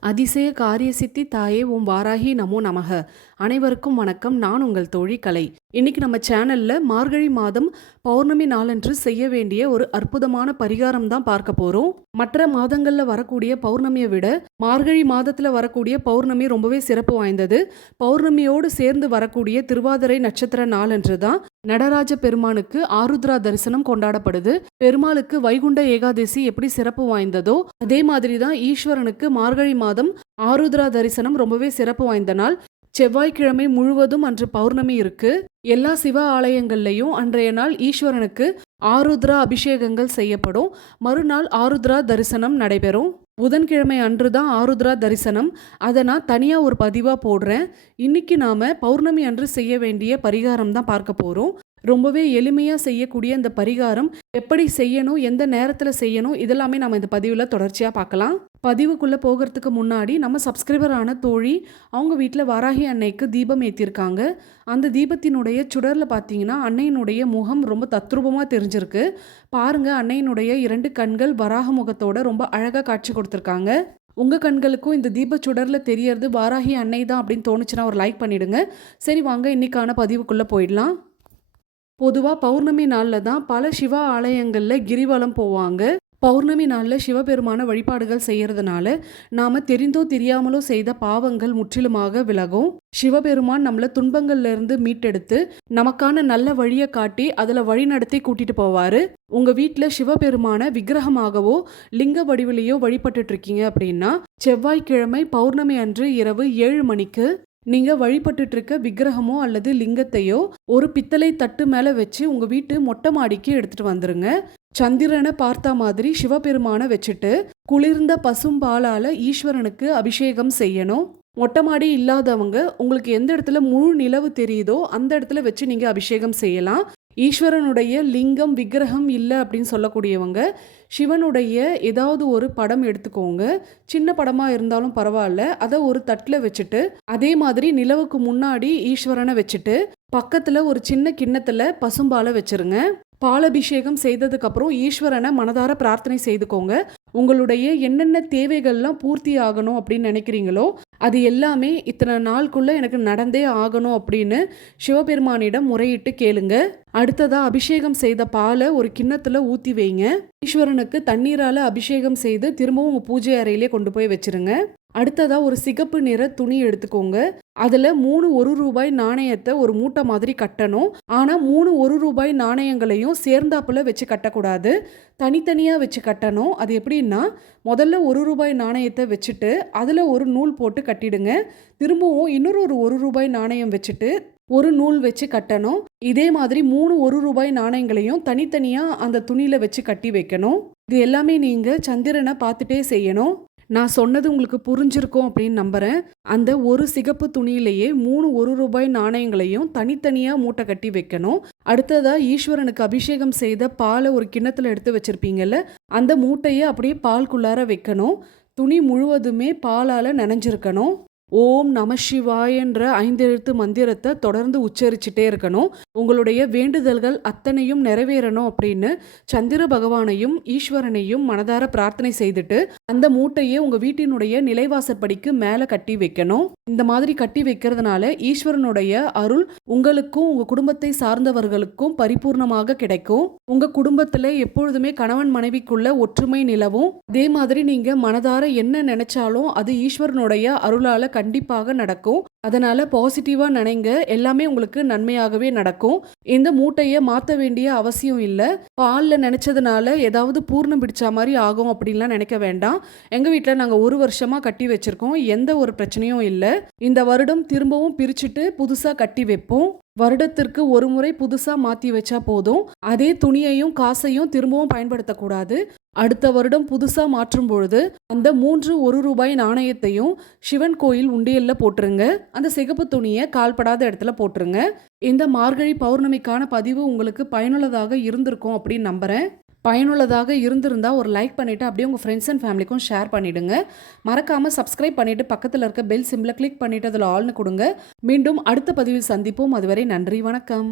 அதிசய காரிய சித்தி தாயே ஓம் வாராகி நமோ நமக. அனைவருக்கும் வணக்கம். நான் உங்கள் தோழி கலை இன்னைக்கு நம்ம சேனல்ல மார்கழி மாதம் பௌர்ணமி நாளன்று செய்ய வேண்டிய ஒரு அற்புதமான பரிகாரம் தான் பார்க்க போறோம். மற்ற மாதங்கள்ல வரக்கூடிய பௌர்ணமியை விட மார்கழி மாதத்துல வரக்கூடிய பௌர்ணமி ரொம்பவே சிறப்பு வாய்ந்தது. பௌர்ணமியோடு சேர்ந்து வரக்கூடிய திருவாதிரை நட்சத்திர நாளன்று தான் நடராஜ பெருமானுக்கு ஆருத்ரா தரிசனம் கொண்டாடப்படுது. பெருமாளுக்கு வைகுண்ட ஏகாதசி எப்படி சிறப்பு வாய்ந்ததோ அதே மாதிரி தான் ஈஸ்வரனுக்கு மார்கழி மாதம் ஆருத்ரா தரிசனம் ரொம்பவே சிறப்பு வாய்ந்த நாள். செவ்வாய்க்கிழமை முழுவதும் அன்று பௌர்ணமி இருக்கு. எல்லா சிவ ஆலயங்கள்லையும் அன்றைய நாள் ஈஸ்வரனுக்கு ஆருத்ரா அபிஷேகங்கள் செய்யப்படும். மறுநாள் ஆருத்ரா தரிசனம் நடைபெறும். புதன்கிழமை அன்று தான் ஆருத்ரா தரிசனம். அதை நான் தனியாக ஒரு பதிவாக போடுறேன். இன்னைக்கு நாம் பௌர்ணமி அன்று செய்ய வேண்டிய பரிகாரம் தான் பார்க்க போகிறோம் ரொம்பவே எளிமையாக செய்யக்கூடிய இந்த பரிகாரம். எப்படி செய்யணும் எந்த நேரத்தில் செய்யணும் இதெல்லாமே நம்ம இந்த பதிவில் தொடர்ச்சியாக பார்க்கலாம். பதிவுக்குள்ளே போகிறதுக்கு முன்னாடி நம்ம சப்ஸ்கிரைபரான தோழி அவங்க வீட்டில் வாராகி அன்னைக்கு தீபம் ஏற்றிருக்காங்க அந்த தீபத்தினுடைய சுடரில் பார்த்தீங்கன்னா அன்னையினுடைய முகம் ரொம்ப தத்ரூபமாக தெரிஞ்சிருக்கு. பாருங்கள் அன்னையினுடைய இரண்டு கண்கள் வராக முகத்தோட ரொம்ப அழகாக காட்சி கொடுத்துருக்காங்க. உங்கள் கண்களுக்கும் இந்த தீபச்சுடரில் தெரியறது வாராகி அன்னை தான் அப்படின்னு தோணுச்சுன்னா ஒரு லைக் பண்ணிடுங்க. சரி வாங்க இன்னைக்கான பதிவுக்குள்ளே போயிடலாம். பொதுவாக பௌர்ணமி நாளில் தான் பல சிவா ஆலயங்களில் கிரிவலம் போவாங்க. பௌர்ணமி நாளில் சிவபெருமான வழிபாடுகள் செய்யறதுனால நாம் தெரிந்தோ தெரியாமலோ செய்த பாவங்கள் முற்றிலுமாக விலகும். சிவபெருமான் நம்மளை துன்பங்கள்லேருந்து மீட்டெடுத்து நமக்கான நல்ல வழியை காட்டி அதில் வழி நடத்தி கூட்டிட்டு போவாரு. உங்க வீட்டில் சிவபெருமான விக்கிரகமாகவோ லிங்க வடிவிலையோ வழிபட்டுட்ருக்கீங்க அப்படின்னா செவ்வாய்க்கிழமை பௌர்ணமி அன்று இரவு ஏழு மணிக்கு நீங்க வழிபட்டுட்டு இருக்க விக்கிரகமோ அல்லது லிங்கத்தையோ ஒரு பித்தளை தட்டு மேல வச்சு உங்க வீட்டு மொட்டை மாடிக்கு எடுத்துட்டு வந்துருங்க. சந்திரனை பார்த்த மாதிரி சிவபெருமானை வச்சுட்டு குளிர்ந்த பசும்பாலால ஈஸ்வரனுக்கு அபிஷேகம் செய்யணும். மொட்டை மாடி இல்லாதவங்க உங்களுக்கு எந்த இடத்துல முழு நிலவு தெரியுதோ அந்த இடத்துல வச்சு நீங்க அபிஷேகம் செய்யலாம். ஈஸ்வரனுடைய லிங்கம் விக்கிரகம் இல்லை அப்படின்னு சொல்லக்கூடியவங்க சிவனுடைய ஏதாவது ஒரு படம் எடுத்துக்கோங்க. சின்ன படமாக இருந்தாலும் பரவாயில்ல. அதை ஒரு தட்டில் வச்சுட்டு அதே மாதிரி நிலவுக்கு முன்னாடி ஈஸ்வரனை வச்சுட்டு பக்கத்தில் ஒரு சின்ன கிண்ணத்தில் பசும்பாலை வச்சிருங்க. பாலபிஷேகம் செய்ததுக்கப்புறம் ஈஸ்வரனை மனதார பிரார்த்தனை செய்துக்கோங்க. உங்களுடைய என்னென்ன தேவைகள்லாம் பூர்த்தி ஆகணும் அப்படின்னு நினைக்கிறீங்களோ அது எல்லாமே இத்தனை நாளுக்குள்ள எனக்கு நடந்தே ஆகணும் அப்படின்னு சிவபெருமானிடம் முறையிட்டு கேளுங்க. அடுத்ததா அபிஷேகம் செய்த பாலை ஒரு கிண்ணத்துல ஊத்தி வைங்க. ஈஸ்வரனுக்கு தண்ணீரால அபிஷேகம் செய்து திரும்பவும் உங்க பூஜை அறையிலே கொண்டு போய் வச்சிருங்க. அடுத்ததா ஒரு சிகப்பு நிற துணி எடுத்துக்கோங்க. அதில் மூணு ஒரு ரூபாய் நாணயத்தை ஒரு மூட்டை மாதிரி கட்டணும். ஆனால் மூணு ஒரு ரூபாய் நாணயங்களையும் சேர்ந்தாப்புல வச்சு கட்டக்கூடாது. தனித்தனியாக வச்சு கட்டணும். அது எப்படின்னா முதல்ல ஒரு ரூபாய் நாணயத்தை வச்சுட்டு அதில் ஒரு நூல் போட்டு கட்டிடுங்க. திரும்பவும் இன்னொரு ஒரு ஒரு ரூபாய் நாணயம் வச்சுட்டு ஒரு நூல் வச்சு கட்டணும். இதே மாதிரி மூணு ஒரு ரூபாய் நாணயங்களையும் தனித்தனியாக அந்த துணியில் வச்சு கட்டி வைக்கணும். இது எல்லாமே நீங்கள் சந்திரனை பார்த்துட்டே செய்யணும். நான் சொன்னது உங்களுக்கு புரிஞ்சிருக்கும் அப்படின்னு நம்புகிறேன் அந்த ஒரு சிகப்பு துணியிலேயே மூணு ஒரு ரூபாய் நாணயங்களையும் தனித்தனியாக மூட்டை கட்டி வைக்கணும். அடுத்ததாக ஈஸ்வரனுக்கு அபிஷேகம் செய்த பாலை ஒரு கிண்ணத்தில் எடுத்து வச்சுருப்பீங்கல்ல அந்த மூட்டையை அப்படியே பால்குள்ளார வைக்கணும். துணி முழுவதுமே பாலால் நனைஞ்சிருக்கணும். ஓம் நம சிவாயன்ற ஐந்தெழுத்து மந்திரத்தை தொடர்ந்து உச்சரிச்சுட்டே இருக்கணும். உங்களுடைய வேண்டுதல்கள் அத்தனையும் நிறைவேறணும் அப்படின்னு சந்திர பகவானையும் ஈஸ்வரனையும் மனதார பிரார்த்தனை செய்துட்டு அந்த மூட்டையை உங்க வீட்டினுடைய நிலைவாசற்படிக்கு மேல கட்டி வைக்கணும். இந்த மாதிரி கட்டி வைக்கிறதுனால ஈஸ்வரனுடைய அருள் உங்களுக்கும் உங்க குடும்பத்தை சார்ந்தவர்களுக்கும் பரிபூர்ணமாக கிடைக்கும். உங்க குடும்பத்துல எப்பொழுதுமே கணவன் மனைவிக்குள்ள ஒற்றுமை நிலவும். அதே மாதிரி நீங்க மனதார என்ன நினைச்சாலும் அது ஈஸ்வரனுடைய அருளால கண்டிப்பாக நடக்கும். அதனால பாசிட்டிவா நினைங்க. எல்லாமே உங்களுக்கு நன்மையாகவே நடக்கும். இந்த மூட்டையை மாற்ற வேண்டிய அவசியம் இல்லை. பாலில் நினைச்சதுனால ஏதாவது பூர்ணம் பிடிச்ச மாதிரி ஆகும் அப்படின்லாம் நினைக்க வேண்டாம். எங்க வீட்டில் நாங்கள் ஒரு வருஷமா கட்டி வச்சிருக்கோம். எந்த ஒரு பிரச்சனையும் இல்லை. இந்த வருடம் திரும்பவும் பிரிச்சுட்டு புதுசாக கட்டி வைப்போம். வருடத்திற்கு ஒரு முறை புதுசா மாத்தி வச்சா போதும். அதே துணியையும் காசையும் திரும்பவும் பயன்படுத்தக்கூடாது. அடுத்த வருடம் புதுசா மாற்றும் பொழுது அந்த மூன்று ஒரு ரூபாய் நாணயத்தையும் சிவன் கோயில் உண்டியல்ல போட்டுருங்க. அந்த சிகப்பு துணியை கால்படாத இடத்துல போட்டுருங்க. இந்த மார்கழி பௌர்ணமிக்கான பதிவு உங்களுக்கு பயனுள்ளதாக இருந்திருக்கும் அப்படின்னு நம்புறேன். பயனுள்ளதாக இருந்திருந்தால் ஒரு லைக் பண்ணிவிட்டு அப்படியே உங்கள் ஃப்ரெண்ட்ஸ் அண்ட் ஃபேமிலிக்கும் ஷேர் பண்ணிவிடுங்க மறக்காமல் சப்ஸ்கிரைப் பண்ணிவிட்டு பக்கத்தில் இருக்க பெல் சிம்பில் கிளிக் பண்ணிவிட்டு அதில் ஆள்னு கொடுங்க. மீண்டும் அடுத்த பதிவில் சந்திப்போம். அதுவரை நன்றி வணக்கம்.